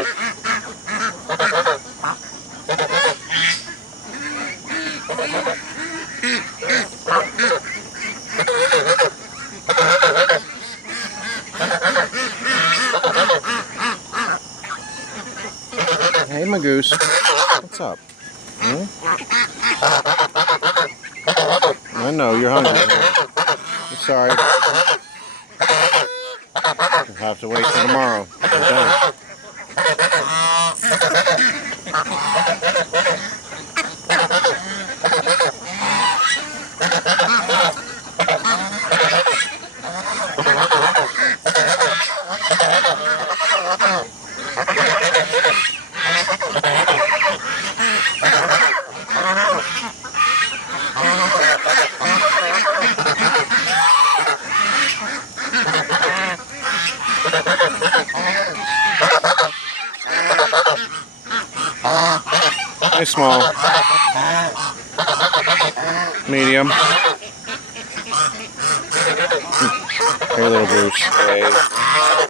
Hey, my goose. What's up? Hmm? I know, you're hungry. I'm sorry. You'll have to wait till tomorrow. We're done. Hey, small. Medium. Hey, little goose. Hey.